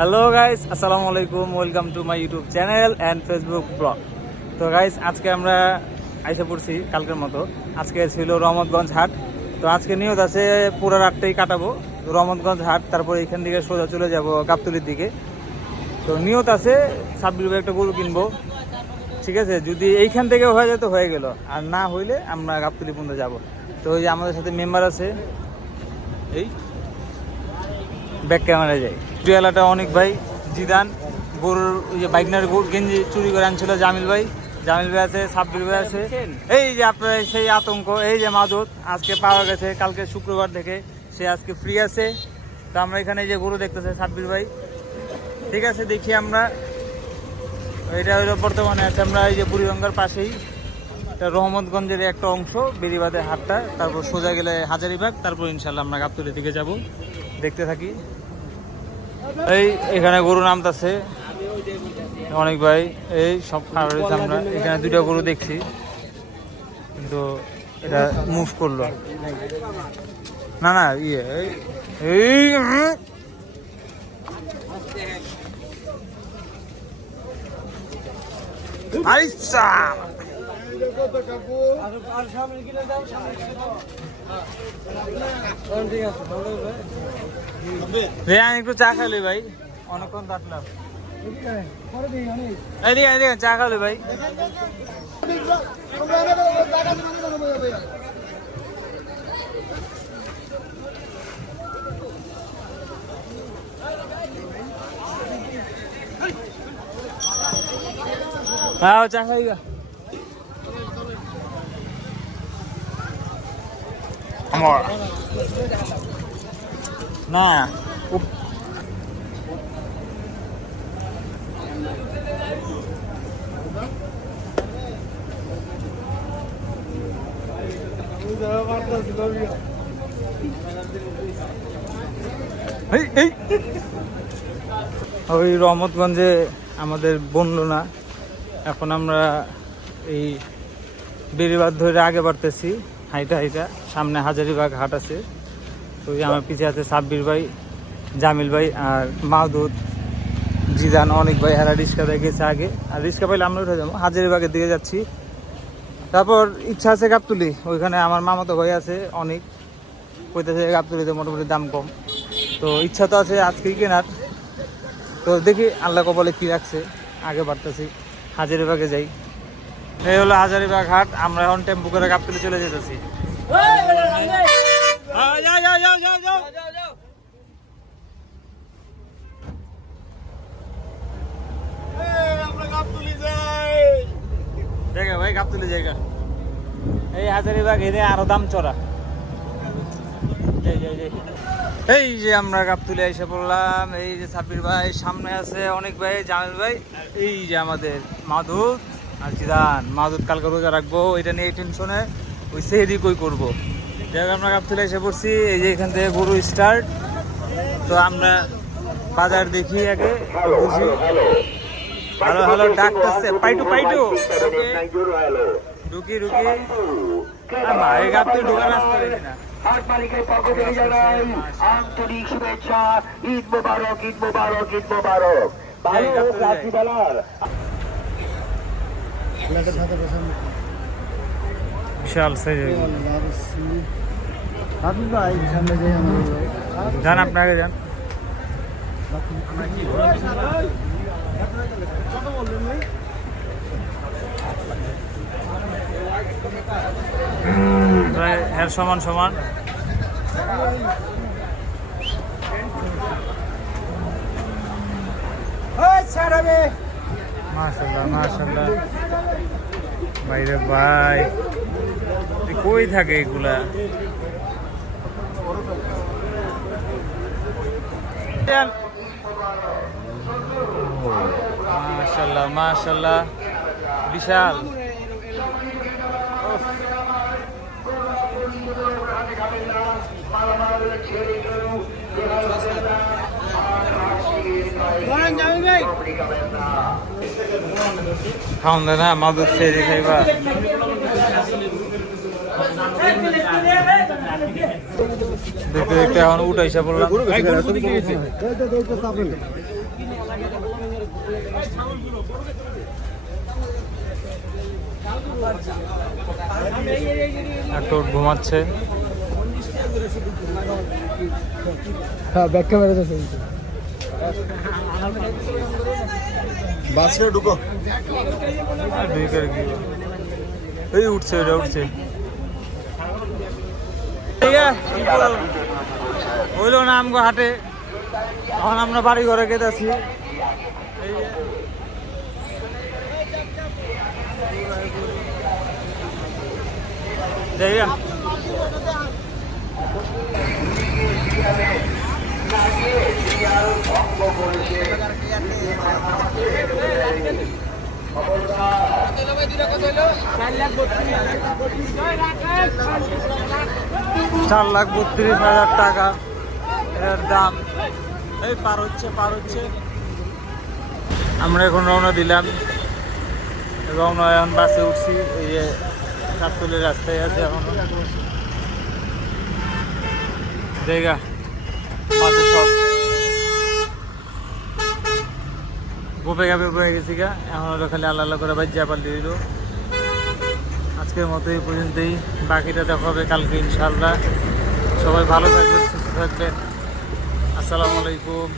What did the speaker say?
Hello guys আসসালামু আলাইকুম welcome to my YouTube channel and Facebook blog তো guys আজকে আমরা আইসা পড়ছি কালকের মতো। আজকে ছিল রহমতগঞ্জ হাট। তো, আজকে নিয়ত আছে পুরো রাতটাই কাটাবো। রহমতগঞ্জ হাট, তারপর এখান থেকে সোজা চলে যাব গাবতলির দিকে। তো নিয়ত আছে। ছাব্বিশ একটা গরু কিনবো। ঠিক আছে? যদি এইখান থেকে হয়ে যায় তো হয়ে গেল। আর না হইলে আমরা গাবতলি পর্যন্ত যাব। তো, ওই যে আমাদের সাথে মেম্বার আছে। এই ব্যাক ক্যামেরা যাই জুয়েলাটা অনেক ভাই, জিদান, গরুর ওই যে বাইকনার গেঞ্জি চুরি করে আনছিল জামিল ভাই। জামিল ভাই আছে, সাব্বির ভাই আছে। এই যে আপনার সেই আতঙ্ক, এই যে মাদুত আজকে পাওয়া গেছে, কালকে শুক্রবার থেকে সে আজকে ফ্রি আছে। তো আমরা এখানে যে গরু দেখতেছে সাব্বির ভাই। ঠিক আছে, দেখি আমরা। এটা হলো বর্তমানে আছে, আমরা এই যে বুড়িগঙ্গার পাশেই। এটা রহমতগঞ্জের একটা অংশ, বেরিবাদের হাটটা। তারপর সোজা গেলে হাজারিবাগ, তারপর ইনশাল্লাহ আমরা গাবতলি দিকে যাব। দেখতে থাকি। এই, এখানে গরু নামতাছে। অনেক ভাই, এই সব আমরা এখানে দুইটা গরু দেখছি। কিন্তু এটা মুভ করল। না না ইয়ে এই- এই উম। আইসা রেয়ান, একটু চা খালি ভাই? অনেকক্ষণ কাটলাম চা খালি ভাই? হ্যাঁ চা খাই গা আমার না। ওই রহমতগঞ্জে আমাদের বন্যনা এখন আমরা এই বেরিবাদ ধরে আগে বাড়তেছি হাইটা হাইটা। সামনে হাজারিবাগ হাট আছে। তো আমার পিছিয়ে আছে সাব্বির ভাই, জামিল ভাই আর মাহদুদ, জিদান, অনেক ভাই। হারা রিক্সা ভাই গেছে আগে। আর রিক্সা পাইলে আমরা উঠে যাব। হাজারিবাগের দিকে যাচ্ছি। তারপর ইচ্ছা আছে গাবতুলি। ওইখানে আমার মামাতো ভাই আছে, অনেক। কইতেছে গাবতুলিতে মোটামুটি দাম কম। তো ইচ্ছা তো আছে আজকেই কেনার। তো দেখি আল্লাহ কপালে কি রাখছে। আগে বাড়তেছি। হাজারিবাগে যাই। এই হলো হাজারিবাগ হাট। আমরা এখন টেম্পু করে গাবতুলি চলে যেতেছি। জায়গা ভাই গাবতুলি এই এনে আরও দাম চড়া এই যে, আমরা গাবতুলে এসে পড়লাম এই যে সাব্বির ভাই সামনে আছে অনেক ভাই জামিল ভাই এই যে আমাদের মাদুদ আর জিদান মাদুদ কালকে রোজা রাখব এটা নিয়ে টেনশনে ওই সেহেরি কই করব? আমরা গাবতুলে এসে পড়ছি এই যে এখান থেকে গরু স্টার্ট তো আমরা বাজার দেখি আগে বুঝি হ্যালো হ্যালো ডাকতেছে। পাইটু পাইটু। ঢুকি ঢুকি। মায়ের গাবতুলে ঢোকার রাস্তা দেখি না। হাট মালিকের পক্ষ থেকে জানাই আন্তরিক শুভেচ্ছা। ঈদ মোবারক ঈদ মোবারক ঈদ মোবারক। ভালো এই গাবতলী যাই। রাত্রিবেলার বিশাল সাইজ যান আপনাকে যান প্রায় এর সমান সমান মাশাল্লাহ মাশাল্লাহ বাইরে ভাই কই থাকে এগুলা? মাশাল্লাহ মাশাল্লাহ। বিশাল। উফ। খাওন না মাদুর খেয়ে খাইবা। দেখতে দেখতে এখন উঠাইসা পড়লাম। হ্যাঁ, ঘুমাচ্ছে। হ্যাঁ ক্যামেরা আছে। বাসে ঢুকো। এই উঠছে ওটা উঠছে। হইল না আমগো হাটে। এখন আমরা বাড়ি ঘরে গেতেছি আছে। চার লাখ বত্রিশ হাজার টাকা এর দাম। এই পার হচ্ছে পার হচ্ছে। আমরা এখন রওনা দিলাম। রওনা এখন বাসে উঠছি, এই যে কাপতলের রাস্তায় আছে এখন। জায়গা, বাসে গোপে গাপে বয়ে গেছি গা। এখন হলো খালি আল্লাহ আল্লাহ করে বাজ্যা পাল্টে দিল। আজকের মতো এই পর্যন্তই। বাকিটা দেখা হবে কালকে ইনশাল্লাহ সবাই ভালো থাকবেন, সুস্থ থাকবেন। আসসালামু আলাইকুম।